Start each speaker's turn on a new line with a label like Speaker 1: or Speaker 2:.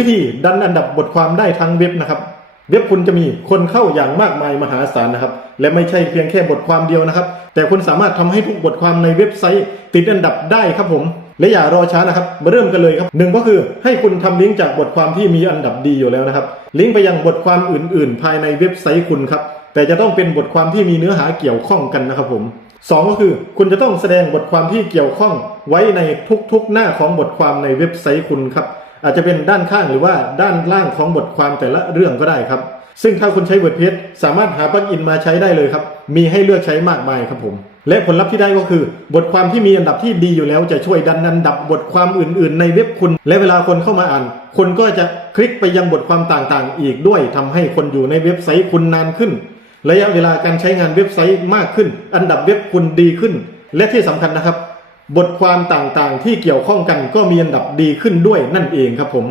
Speaker 1: วิธีดันอันดับบทความได้ทั้งเว็บนะครับ เว็บคุณจะมีคนเข้าอย่างมากมายมหาศาลนะครับ และไม่ใช่เพียงแค่บทความเดียวนะครับ แต่คุณสามารถทำให้ทุกบทความในเว็บไซต์ ติดอันดับได้ครับผม และอย่ารอช้านะครับ มาเริ่มกันเลยครับหนึ่งก็คือให้คุณทำลิงก์จากบทความที่มีอันดับดีอยู่แล้วนะครับ ลิงก์ไปยังบทความอื่น ๆ ภายในเว็บไซต์คุณครับแต่จะต้องเป็นบทความที่มีเนื้อหาเกี่ยวข้องกันนะครับผมสองก็คือคุณจะต้องแสดงบทความที่เกี่ยวข้องไว้ในทุกๆหน้าของบทความในเว็บไซต์คุณครับ อาจจะเป็นด้านข้างหรือว่าด้านล่างของบทความแต่ละเรื่องก็ได้ครับ ซึ่งถ้าคุณใช้ WordPress สามารถหาปลั๊กอินมาใช้ได้เลยครับ มีให้เลือกใช้มากมายครับผม และผลลัพธ์ที่ได้ก็คือ บทความที่มีอันดับที่ดีอยู่แล้วจะช่วยดันอันดับบทความอื่น ๆ ในเว็บคุณ และเวลาคนเข้ามาอ่าน คนก็จะคลิกไปยังบทความต่างๆ อีกด้วยทำให้คนอยู่ในเว็บไซต์คุณนานขึ้น ระยะเวลาการใช้งานเว็บไซต์มากขึ้น อันดับเว็บคุณดีขึ้น และที่สำคัญนะครับ บทความต่างๆ ที่เกี่ยวข้องกันก็มีอันดับดีขึ้นด้วยนั่นเองครับผม